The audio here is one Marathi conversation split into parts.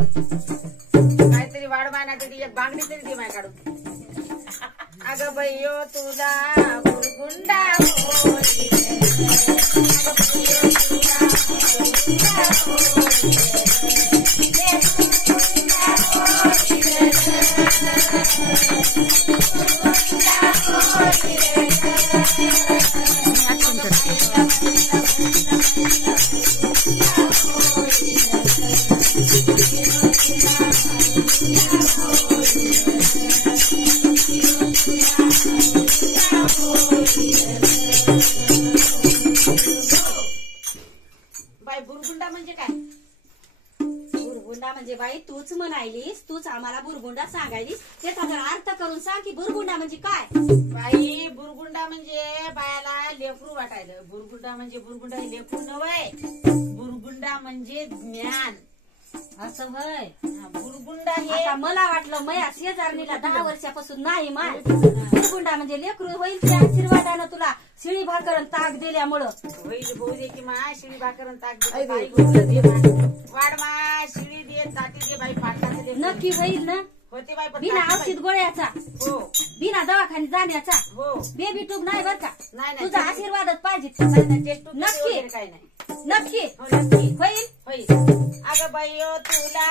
काहीतरी वाढ माना तरी एक बांगडी तरी दे माय काढून. अगं बय्यो तुला बुरगुंडा होती रे. अगं बय्यो तुला बुरगुंडा होती रे. बाई बुरगुंडा म्हणजे काय? बुरगुंडा म्हणजे बाई तूच म्हणायलीस, तूच आम्हाला बुरगुंडा सांगायलीस. त्याचा जर अर्थ करून सांग की बुरगुंडा म्हणजे काय. बाई बुरगुंडा म्हणजे बायाला लेकरू वाटायलं. बुरगुंडा म्हणजे बुरगुंडा हे लेकरू नव्हे. बुरगुंडा म्हणजे ज्ञान. असं होय. बुरगुंडा हे आता मला वाटलं मया शेजारणीला 10 वर्षापासून नाही माय. बुरगुंडा म्हणजे लेकरू होईल त्या आशीर्वादानं तुला शिळी भाकर ताक दिल्यामुळं. होईल भाऊ दे की मा शिळी भाकर ताक दे बाई. दे मा वाढ मा शिळी दे ताटी दे बाई पाटाचं दे. नक्की होईल ना. होते बाई पण बिना ताटी औषध गोळ्याचा, हो बिना दवाखान्यात जाण्याचा, हो. बेबी ट्यूब नाही बर का. नाही नाही तुझा आशीर्वादच पाहिजे. नाही नाही टेस्ट ट्यूब नक्की. वगैरे काही नाही. नक्की हो नक्की होईल. होईल. अगं बाईयो तुला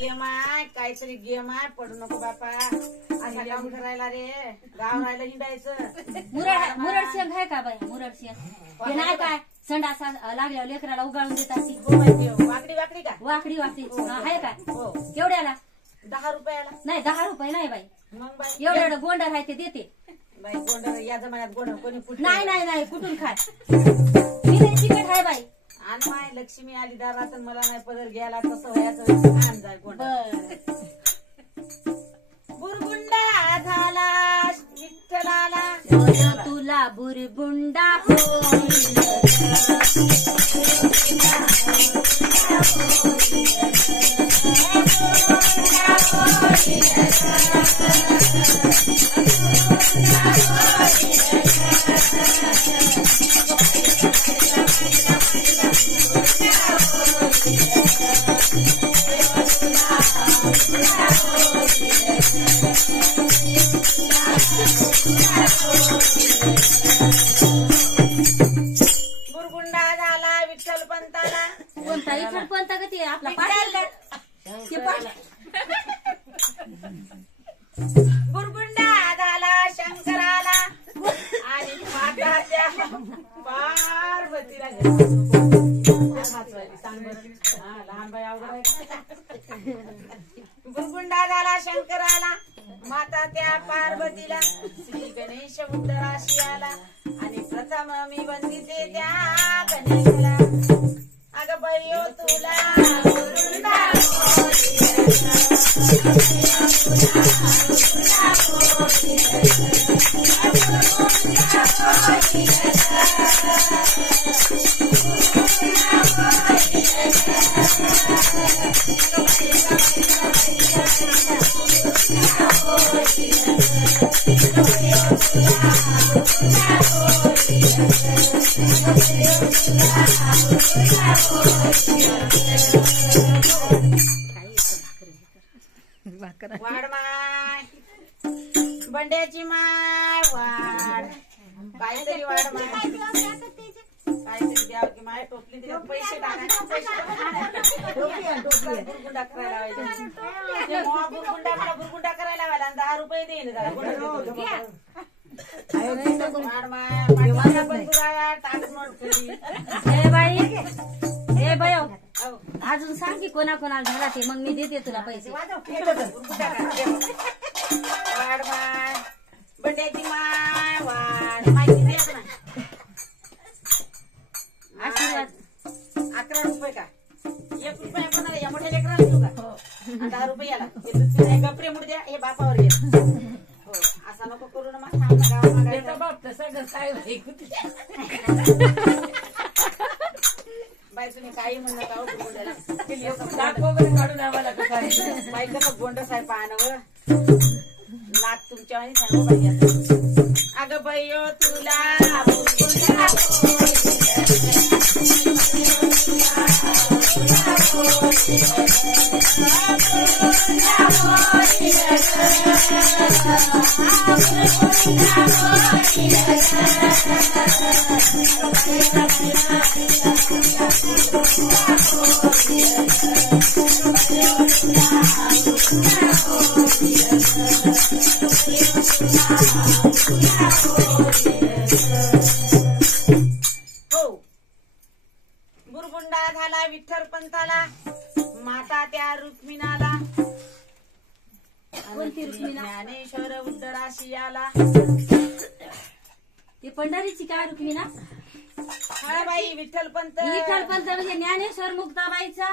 गेम आहे काहीतरी गेम आहे. पडू नको बापा. असा काम करायला रे. गाव राहायला हिंडायचं. मुरड शेंग आहे का बाई. मुरड शेंग हे नाही काय संडासा लागल्यावर लेकराला उगाळून देतात ती. हो माहिती आहे. वाकडी वाकडी का? वाकडी वाकडी आहे काय. हो केवढ्याला. 10 रुपयाला. नाही 10 रुपये नाही बाई. मग बाई एवढं गोंडर आहे ते देते. बाई गोंधळ या जमान्यात गोंधळ कोणी कुठे नाही नाही नाही कुठून खाय. मी नाही तिकट आहे बाई. आणि माय लक्ष्मी आली दारात आणि मला नाही पदर घ्यायला तसं व्हायचं. आण जाय गोंधळ. बुरगुंडा झाला विठ्ठलाला तुला बुरगुंडा होईल. बुरगुंडा झाला विठ्ठल पंताला. कोणता इथं कोणता का ते आपला पाटील का? ते पाटील. बुरगुंडा झाला शंकराला आणि माता त्या पार्वतीला. लहान बाई अवघड आहे. बुरगुंडा झाला शंकराला माता त्या पार्वतीला. श्री गणेश उदराशी आला आणि प्रथम मी वंदिते त्या गणेशला. अगं बय्यो तुला बुरगुंडा वाढ माय बंड्याची माय वाढ. काहीतरी वाढ माय काहीतरी द्याव की माय. टोपली दिली पैसे टाकायचे. बुरगुंडा करायला लावायचे. बुरगुंडा मला बुरगुंडा करायला लावायला आणि 10 रुपये देईल. वाढ माय पाठीमागे पण तुला टाक नोट करी. ए बाई ए बायो अजून सांग की कोणा कोणाला झाला ते मग मी देते तुला पैसे. वाढ माय बंड्याची माय वाढ. माहिती दे ना. आशीर्वाद 11 रुपये का? 1 रुपया कोणाला या मोठ्या लेकराला देऊ का? आणि 10 रुपयाला गपरे मुड द्या हे बापावर घे. हो असा नको करू ना. मग थांब ना गावाला बाप तसं काय बाई तुम्ही काही म्हणू नका हो बुरगुंड्याला. वगैरे काढून आम्हाला बाई कसं गोंडस आहे पाहणं नाक तुमच्या आणि सांगू बाई आता. अगं बाई ओ तुला हो बुरगुंडा झाला विठ्ठल पंताला माता त्या रुक्मिणाला कोणती रुक्मिणा? ज्ञानेश्वर उड्डराशी आला. ती पंढरीची काय रुक्मिणा? हा बाई विठ्ठल पंत. विठ्ठल पंत म्हणजे ज्ञानेश्वर मुक्ताबाईचा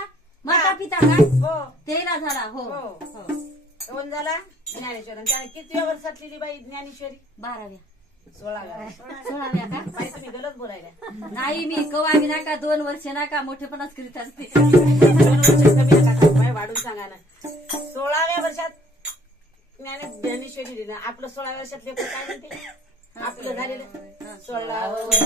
माता पिता काय? हो तेला झाला. हो हो कोण झाला? ज्ञानेश्वर. आणि त्याने किती वर्षात लिहिली बाई ज्ञानेश्वरी? 12व्या 16व्या. 16व्या का? बाई तुम्ही गलत बोलायला. नाही मी कवा बी नका 2 वर्ष नका मोठेपणाच करीत असते. 2 वर्ष कमी नका बाई वाढून सांगा ना. 16व्या वर्षात ज्ञानेश्वरी लिहिलं. आपलं 16व्या वर्षात लेकरं काय म्हणते? आपलं झालेलं 16वं वर्ष.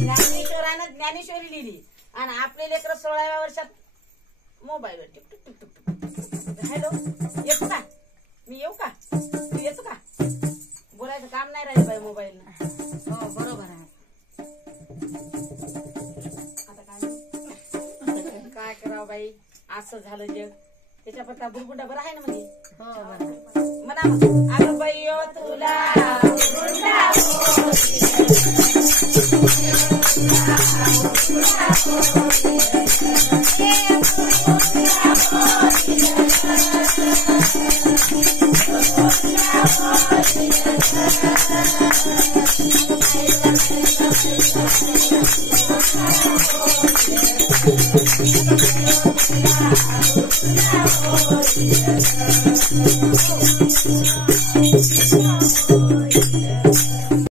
ज्ञानेश्वरानं ज्ञानेश्वरी लिहिली आणि आपले लेकरं 16व्या वर्षात मोबाईलवर tick tick tick tick tick. Hello येतो का? मी येऊ का? तू येतो का? बोलायचं काम नाही राहिलं बाई मोबाईलनं. हो बरोबर आहे. आता काय करावं बाई असं झालं जग. त्याच्या पत्ता बुरगुंडा बरं आहे ना म्हणजे. हो बरोबर. म्हणा मग अगं बाई ओ तुला बुरगुंडा